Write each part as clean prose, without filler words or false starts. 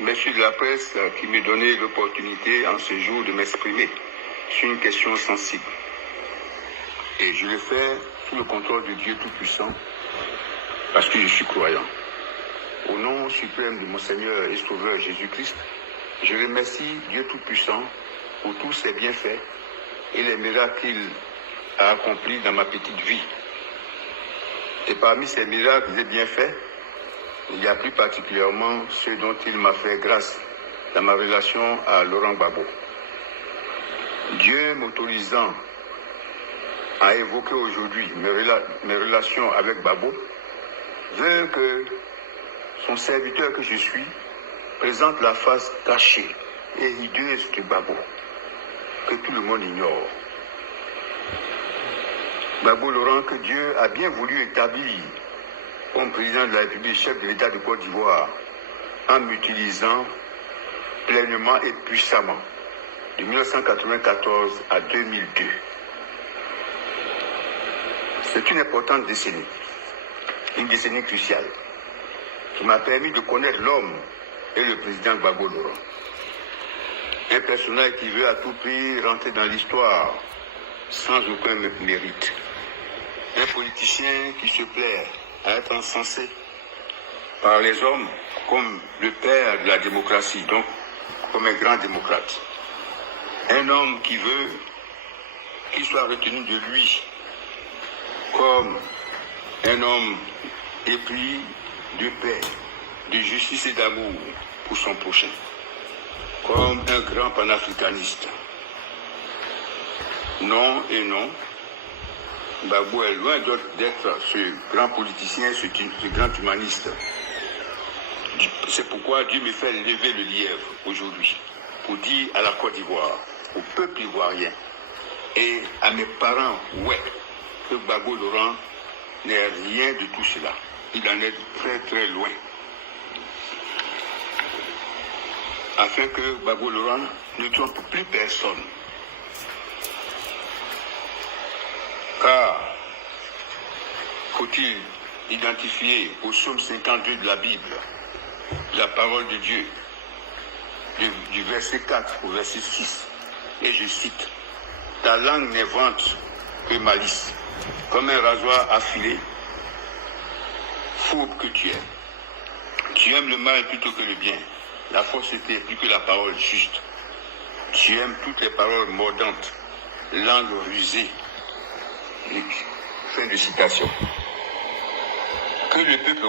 messieurs de la presse qui me donnaient l'opportunité en ce jour de m'exprimer sur une question sensible. Et je le fais sous le contrôle de Dieu Tout-Puissant parce que je suis croyant. Au nom suprême de mon Seigneur et Sauveur Jésus-Christ, je remercie Dieu Tout-Puissant pour tous ses bienfaits et les miracles qu'il a accomplis dans ma petite vie. Et parmi ces miracles et bienfaits, il y a plus particulièrement ceux dont il m'a fait grâce dans ma relation à Laurent Gbagbo. Dieu m'autorisant à évoquer aujourd'hui mes relations avec Gbagbo veut que son serviteur que je suis présente la face cachée et hideuse de Gbagbo, que tout le monde ignore. Gbagbo Laurent, que Dieu a bien voulu établir comme président de la République, chef de l'État de Côte d'Ivoire, en m'utilisant pleinement et puissamment de 1994 à 2002. C'est une importante décennie, une décennie cruciale, qui m'a permis de connaître l'homme et le président Gbagbo Laurent. Un personnage qui veut à tout prix rentrer dans l'histoire sans aucun mérite. Un politicien qui se plaît à être encensé par les hommes comme le père de la démocratie, donc comme un grand démocrate. Un homme qui veut qu'il soit retenu de lui comme un homme épris de paix, de justice et d'amour pour son prochain, comme un grand panafricaniste. Non et non, Gbagbo est loin d'être ce grand politicien, ce grand humaniste. C'est pourquoi Dieu me fait lever le lièvre aujourd'hui, pour dire à la Côte d'Ivoire, au peuple ivoirien et à mes parents, que Gbagbo Laurent n'est rien de tout cela. Il en est très très loin. Afin que Gbagbo Laurent ne trompe plus personne. Car faut-il identifier au psaume 52 de la Bible la parole de Dieu, du verset 4 au verset 6, et je cite, « Ta langue n'est vente que malice, comme un rasoir affilé, fourbe que tu es. Tu aimes le mal plutôt que le bien, la fausseté plus que la parole juste. Tu aimes toutes les paroles mordantes, langue rusée. » Fin de citation. Que le peuple,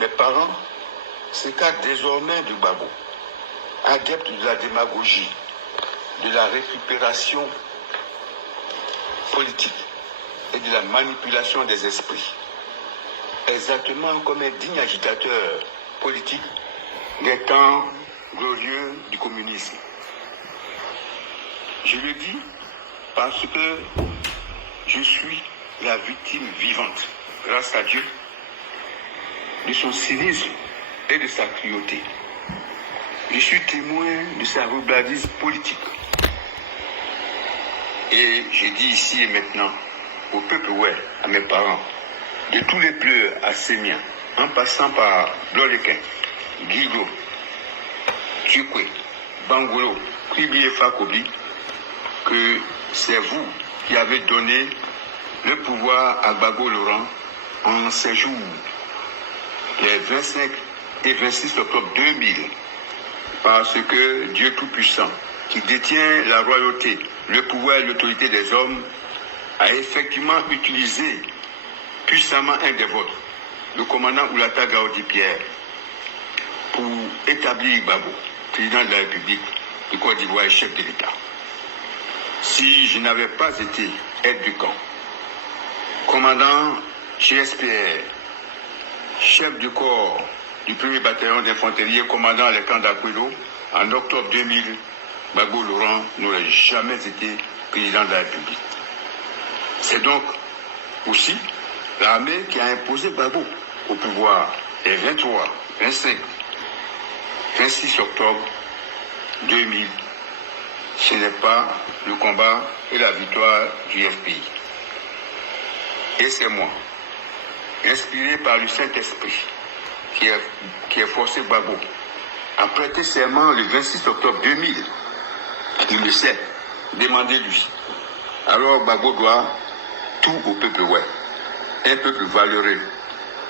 mes parents, s'écartent désormais de Gbagbo, adepte de la démagogie, de la récupération politique et de la manipulation des esprits, exactement comme un digne agitateur politique des temps glorieux du communisme. Je le dis parce que je suis la victime vivante, grâce à Dieu, de son cynisme et de sa cruauté. Je suis témoin de sa roublardise politique. Et je dis ici et maintenant au peuple, à mes parents, de tous les pleurs à Sémien, en passant par Blolequin, Guigo, Tchukwe, Bangolo, Kribi et Fakobi, que c'est vous qui avez donné le pouvoir à Gbagbo Laurent en ces jours, les 25 et 26 octobre 2000, parce que Dieu Tout-Puissant, qui détient la royauté, le pouvoir et l'autorité des hommes, a effectivement utilisé puissamment un des vôtres, le commandant Oulata Gaudi Pierre, pour établir Gbagbo, président de la République de Côte d'Ivoire et chef de l'État. Si je n'avais pas été aide du camp, commandant GSPR, chef du corps du 1er bataillon d'infanterie et commandant les camps d'Aquilo, en octobre 2000, Gbagbo Laurent n'aurait jamais été président de la République. C'est donc aussi l'armée qui a imposé Gbagbo au pouvoir les 23, 25, 26 octobre 2000. Ce n'est pas le combat et la victoire du FPI. Et c'est moi, inspiré par le Saint-Esprit, qui est forcé Gbagbo a prêté serment le 26 octobre 2000. Il le sait. Demandez-lui. Alors Gbagbo doit tout au peuple ouais. Un peuple valeureux,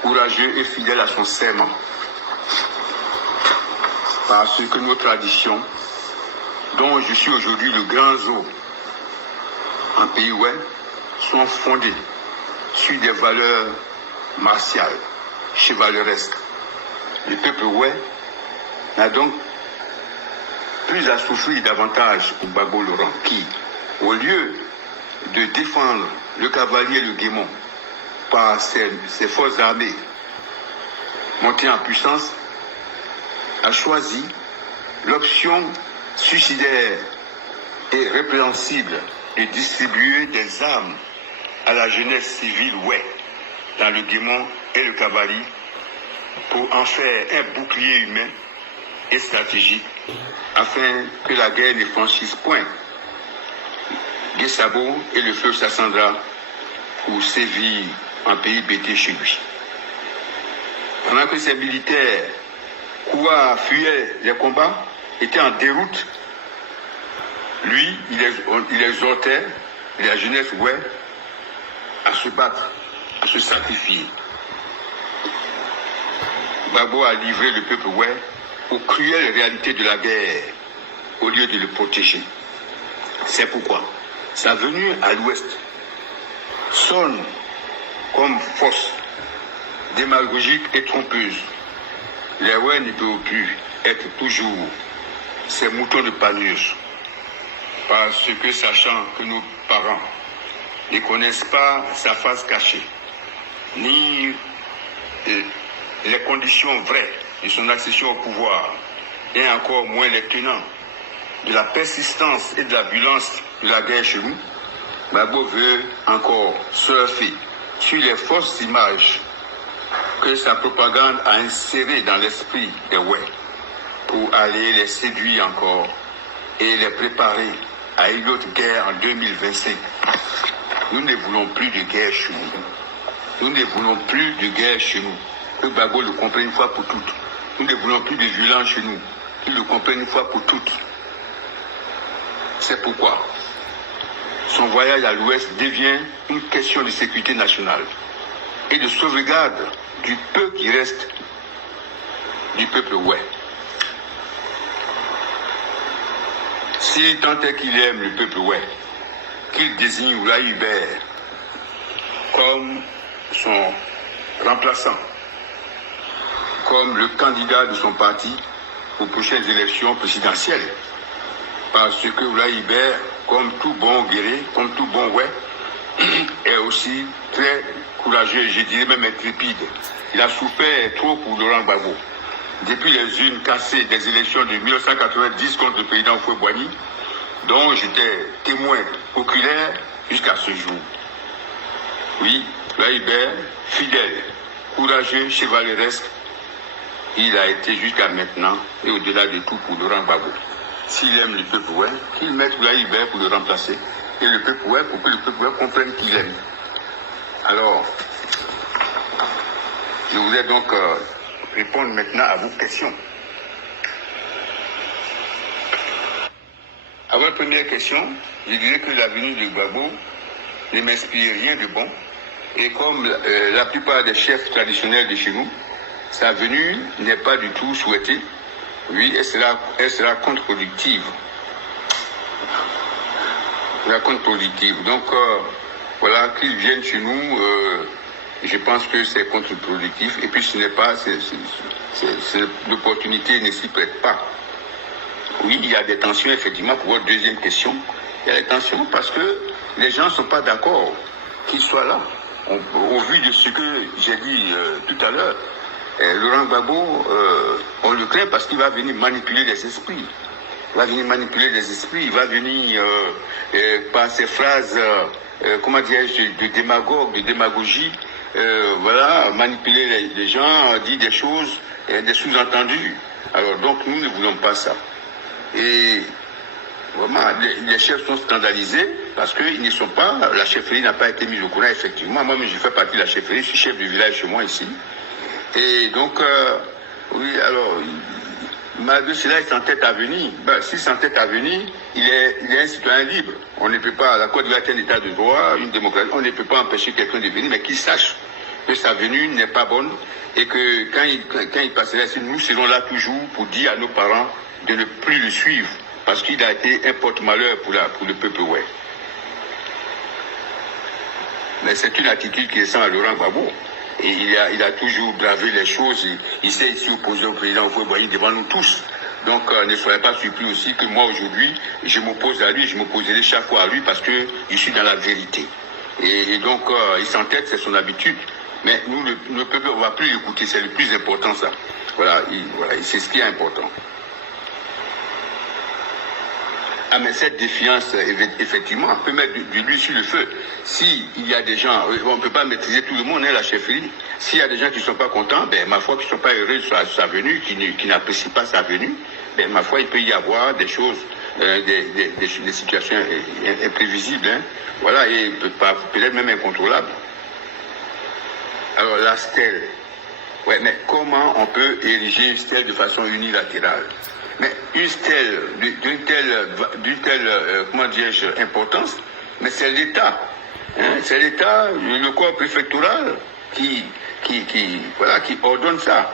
courageux et fidèle à son serment. Parce que nos traditions, dont je suis aujourd'hui le grand zoo en pays ouais, sont fondées sur des valeurs martiales, chevaleresques. Le peuple ouais n'a donc plus à souffrir davantage au Gbagbo Laurent qui, au lieu de défendre le cavalier et le guémon par ses forces armées montées en puissance, a choisi l'option suicidaire et répréhensible de distribuer des armes à la jeunesse civile ouais, dans le guémon et le cavalier pour en faire un bouclier humain et stratégique afin que la guerre ne franchisse point des sabots et le feu Sassandra pour sévir en pays bêté chez lui. Pendant que ces militaires fuyaient les combats, étaient en déroute, lui, il exhortait la jeunesse ouais à se battre, à se sacrifier. Gbagbo a livré le peuple ouais aux cruelles réalités de la guerre au lieu de le protéger. C'est pourquoi sa venue à l'ouest sonne comme fausse, démagogique et trompeuse. Les ouais ne peuvent plus être toujours ces moutons de Panurge, parce que sachant que nos parents ne connaissent pas sa face cachée, ni les conditions vraies de son accession au pouvoir, et encore moins les tenants de la persistance et de la violence de la guerre chez nous, Gbagbo veut encore surfer sur les fausses images que sa propagande a insérées dans l'esprit des ouais pour aller les séduire encore et les préparer à une autre guerre en 2025. Nous ne voulons plus de guerre chez nous. Nous ne voulons plus de guerre chez nous. Que Gbagbo le comprenne une fois pour toutes. Nous ne voulons plus de violence chez nous. Qu'il le comprenne une fois pour toutes. C'est pourquoi son voyage à l'ouest devient une question de sécurité nationale et de sauvegarde du peu qui reste du peuple ouais. Si tant est qu'il aime le peuple ouais, qu'il désigne Oulaye Hubert comme son remplaçant, comme le candidat de son parti aux prochaines élections présidentielles, parce que Oulaye Hubert, comme tout bon guerrier, comme tout bon ouais, est aussi très courageux, je dirais même intrépide. Il a souffert trop pour Laurent Gbagbo. Depuis les urnes cassées des élections de 1990 contre le président Houphouët-Boigny, dont j'étais témoin oculaire jusqu'à ce jour. Oui, Oulaye Hubert, fidèle, courageux, chevaleresque, il a été jusqu'à maintenant et au-delà de tout pour Laurent Gbagbo. S'il aime le peuple ouais, qu'il mette Oulaye Hubert pour le remplacer. Et le peuple ouais, pour que le peuple ouais comprenne qu'il aime. Alors, je voudrais donc répondre maintenant à vos questions. À votre première question, je dirais que la venue de Gbagbo ne m'inspire rien de bon. Et comme la plupart des chefs traditionnels de chez nous, sa venue n'est pas du tout souhaitée. Oui, elle sera contre-productive. Donc, voilà, qu'ils viennent chez nous, je pense que c'est contre-productif. Et puis, ce n'est pas, l'opportunité ne s'y prête pas. Oui, il y a des tensions, effectivement, pour votre deuxième question. Il y a des tensions parce que les gens ne sont pas d'accord qu'il soit là. Au vu de ce que j'ai dit tout à l'heure, Laurent Gbagbo, on le craint parce qu'il va venir manipuler les esprits. Il va venir par ses phrases, comment dirais-je, de démagogue, de démagogie, voilà, manipuler les gens, dire des choses, des sous-entendus. Alors donc nous ne voulons pas ça. Et vraiment, les chefs sont scandalisés parce qu'ils ne sont pas, la chefferie n'a pas été mise au courant, effectivement. Moi-même, je fais partie de la chefferie, je suis chef du village chez moi ici. Et donc, oui, alors, malgré cela, il s'entête à venir. S'il s'entête à venir, il est un citoyen libre. On ne peut pas, la Côte d'Ivoire est un état de droit, une démocratie, on ne peut pas empêcher quelqu'un de venir, mais qu'il sache que sa venue n'est pas bonne et que quand il passera ici, nous serons là toujours pour dire à nos parents de ne plus le suivre, parce qu'il a été un porte-malheur pour le peuple ouest. Mais c'est une attitude qui ressemble à Laurent Gbagbo. Et il a toujours bravé les choses. Il s'est ici opposé au président Houphouët-Boigny devant nous tous. Donc ne soyez pas surpris aussi que moi aujourd'hui, je m'oppose à lui, je m'opposerai chaque fois à lui parce que je suis dans la vérité. Et donc il s'entête, c'est son habitude. Mais nous, le peuple, on ne va plus l'écouter, c'est le plus important ça. Voilà, c'est ce qui est important. Ah mais cette défiance, effectivement, on peut mettre de l'huile sur le feu. S'il y a des gens, on ne peut pas maîtriser tout le monde, la chefferie. S'il y a des gens qui ne sont pas contents, ma foi, qui ne sont pas heureux de sa venue, qui n'apprécient pas sa venue, ma foi, il peut y avoir des choses, des situations imprévisibles, voilà, et peut-être même incontrôlables. Alors la stèle, ouais, mais comment on peut ériger une stèle de façon unilatérale? Mais une stèle d'une telle comment dirais-je, importance, mais c'est l'État. C'est l'État, le corps préfectoral qui ordonne ça.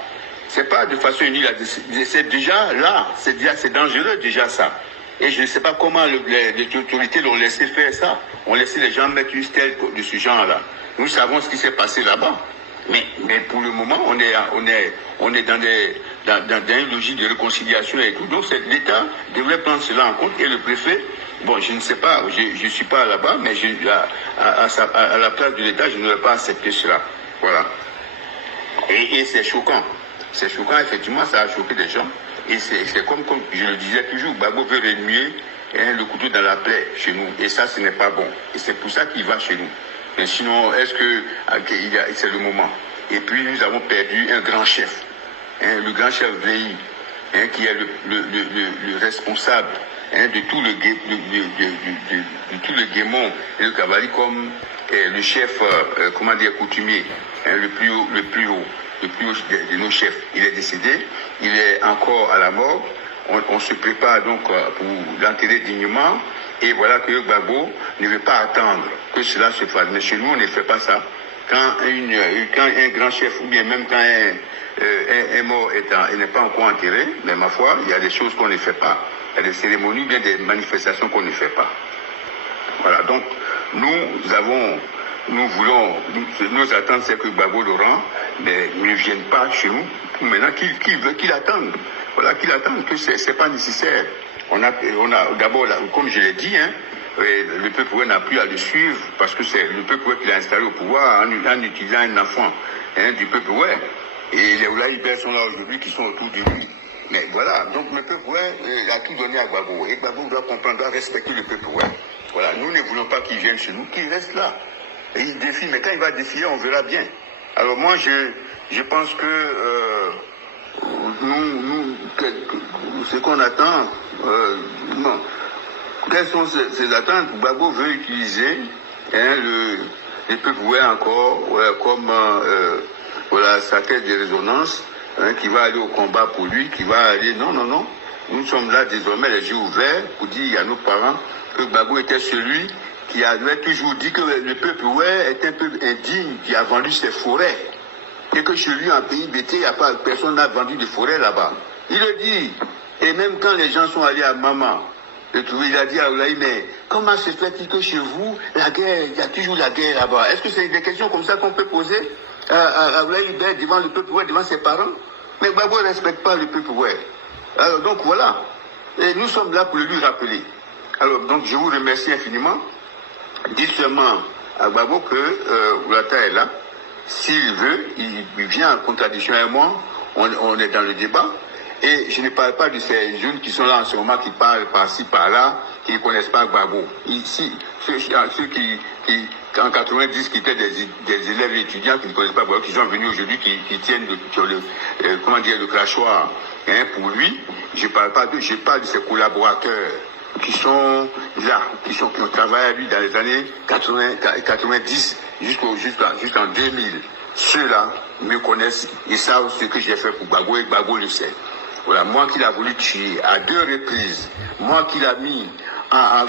C'est pas de façon unilatérale. C'est déjà là, c'est dangereux déjà ça. Et je ne sais pas comment les autorités l'ont laissé faire ça. On laissé les gens mettre une stèle de ce genre-là. Nous savons ce qui s'est passé là-bas. Mais pour le moment, on est dans une logique de réconciliation et tout. Donc l'État devrait prendre cela en compte. Et le préfet, bon, je ne sais pas, je ne suis pas là-bas, mais à la place de l'État, je n'aurais pas accepté cela. Voilà. Et c'est choquant. C'est choquant, effectivement, ça a choqué des gens. Et c'est comme je le disais toujours, Gbagbo veut remuer le couteau dans la plaie chez nous. Et ça, ce n'est pas bon. Et c'est pour ça qu'il va chez nous. Mais sinon, est-ce que c'est le moment? Et puis, nous avons perdu un grand chef, le grand chef Vleyi, qui est le responsable de tout le guémon et le cavalier comme le chef, coutumier, le plus haut de nos chefs. Il est décédé, il est encore à la mort. On se prépare donc pour l'enterrer dignement. Et voilà que Gbagbo ne veut pas attendre que cela se fasse. Mais chez nous, on ne fait pas ça. Quand un grand chef, ou bien même quand un mort n'est pas encore enterré, mais ma foi, il y a des choses qu'on ne fait pas. Il y a des cérémonies, bien des manifestations qu'on ne fait pas. Voilà, donc nos attentes, c'est que Gbagbo Laurent ne vienne pas chez nous. Maintenant, qu'il attende. Voilà, qu'il attende, que c'est pas nécessaire. On a d'abord, comme je l'ai dit, le peuple n'a plus à le suivre parce que c'est le peuple qui l'a installé au pouvoir en utilisant un enfant du peuple. Et les Oulaïbers sont là aujourd'hui qui sont autour de lui. Mais voilà, donc le peuple a tout donné à Gbagbo. Et Gbagbo doit comprendre, doit respecter le peuple. Voilà, nous ne voulons pas qu'il vienne chez nous, qu'il reste là. Et il défie, mais quand il va défier, on verra bien. Alors moi, je pense que nous, ce qu'on attend, non. Quelles sont ces attentes? Gbagbo veut utiliser le peuple encore comme sa tête de résonance, qui va aller au combat pour lui, qui va aller... Non. Nous sommes là désormais les yeux ouverts pour dire à nos parents que Gbagbo était celui qui avait toujours dit que le peuple est un peuple indigne qui a vendu ses forêts. Et que chez lui, en pays bêté, personne n'a vendu de forêt là-bas. Il le dit. Et même quand les gens sont allés à Maman, il a dit à Oulaï, mais comment se fait-il que chez vous, la guerre, il y a toujours la guerre là-bas? Est-ce que c'est des questions comme ça qu'on peut poser à Oulaï devant le peuple, devant ses parents? Mais Gbagbo ne respecte pas le peuple. Alors donc voilà. Et nous sommes là pour le lui rappeler. Alors donc je vous remercie infiniment. Dites seulement à Gbagbo que Oulata est là. S'il veut, il vient en contradiction avec moi. On est dans le débat. Et je ne parle pas de ces jeunes qui sont là en ce moment, qui parlent par-ci, par-là, qui ne connaissent pas Gbagbo. Ici, ceux qui en 90, qui étaient des élèves étudiants qui ne connaissent pas Gbagbo, qui sont venus aujourd'hui, qui tiennent le crachoir pour lui. Je parle pas d'eux, je parle de ses collaborateurs qui sont là, qui ont travaillé à lui dans les années 90 jusqu'en 2000. Ceux-là me connaissent et savent ce que j'ai fait pour Gbagbo et Gbagbo le sait. Voilà, moi qu'il a voulu tuer à 2 reprises, moi qu'il a mis en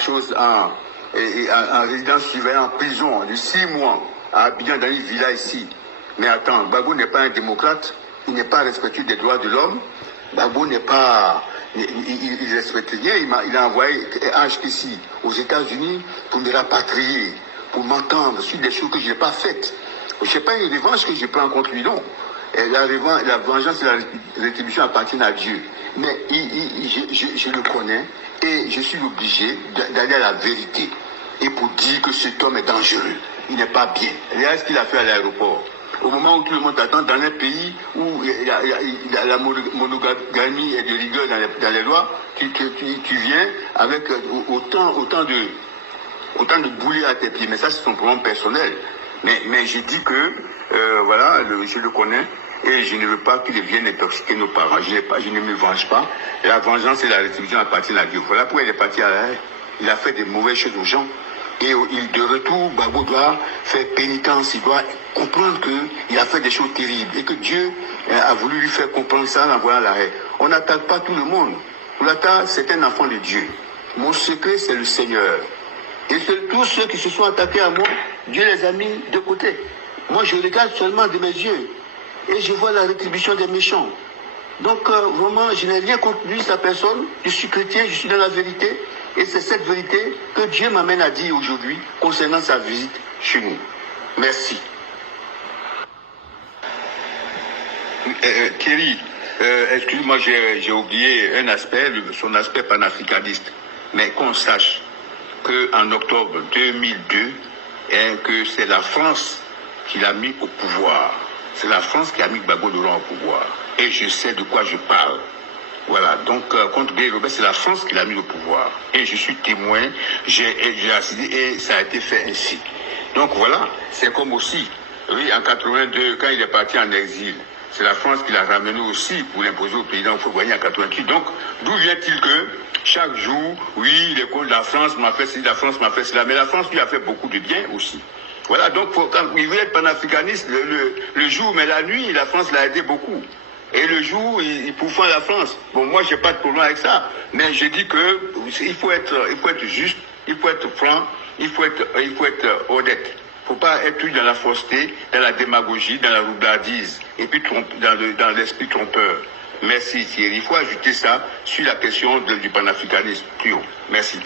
résidence surveillée en prison de 6 mois à Abidjan dans une villa ici. Mais attends, Gbagbo n'est pas un démocrate, il n'est pas respectueux des droits de l'homme, Gbagbo n'est pas... Il respecte rien, il a envoyé H ici aux États-Unis pour me rapatrier, pour m'entendre sur des choses que je n'ai pas faites. Ce n'est pas une revanche que je prends contre lui, non. La vengeance et la rétribution appartiennent à Dieu. Mais je le connais et je suis obligé d'aller à la vérité et pour dire que cet homme est dangereux. Il n'est pas bien. Regarde ce qu'il a fait à l'aéroport. Au moment où tout le monde t'attend dans un pays où la monogamie est de rigueur dans les lois, tu viens avec autant de boulets à tes pieds. Mais ça, c'est son problème personnel. Mais je dis que, voilà, je le connais et je ne veux pas qu'il vienne intoxiquer nos parents. Je ne me venge pas. La vengeance et la rétribution appartiennent à Dieu. Voilà pourquoi il est parti à l'arrêt. Il a fait des mauvaises choses aux gens. Et de retour, Gbagbo doit faire pénitence, il doit comprendre qu'il a fait des choses terribles et que Dieu a voulu lui faire comprendre ça en envoyant l'arrêt. On n'attaque pas tout le monde. Oulata, c'est un enfant de Dieu. Mon secret, c'est le Seigneur. Et tous ceux qui se sont attaqués à moi, Dieu les a mis de côté. Moi, je regarde seulement de mes yeux et je vois la rétribution des méchants. Donc, vraiment, je n'ai rien contre lui, sa personne. Je suis chrétien, je suis dans la vérité. Et c'est cette vérité que Dieu m'amène à dire aujourd'hui concernant sa visite chez nous. Merci. Thierry, excuse-moi, j'ai oublié un aspect, son aspect panafricaniste. Mais qu'on sache qu'en octobre 2002, que c'est la France qui l'a mis au pouvoir. C'est la France qui a mis Gbagbo Laurent au pouvoir. Et je sais de quoi je parle. Voilà, donc contre Guy Robert, c'est la France qui l'a mis au pouvoir. Et je suis témoin, j'ai assisté et ça a été fait ainsi. Donc voilà, c'est comme aussi, oui, en 82, quand il est parti en exil, c'est la France qui l'a ramené aussi pour l'imposer au président Houphouët-Boigny en 88. Donc, d'où vient-il que chaque jour, oui, il est contre la France m'a fait ceci, la France m'a fait cela, mais la France lui a fait beaucoup de bien aussi. Voilà, donc quand il veut être panafricaniste le jour, mais la nuit, la France l'a aidé beaucoup. Et le jour, il pourfend la France. Bon, moi, j'ai pas de problème avec ça. Mais je dis que il faut être juste, il faut être franc, il faut être honnête. Faut pas être dans la fausseté, dans la démagogie, dans la roublardise, et puis dans l'esprit trompeur. Merci Thierry. Il faut ajouter ça sur la question du panafricanisme plus haut. Merci.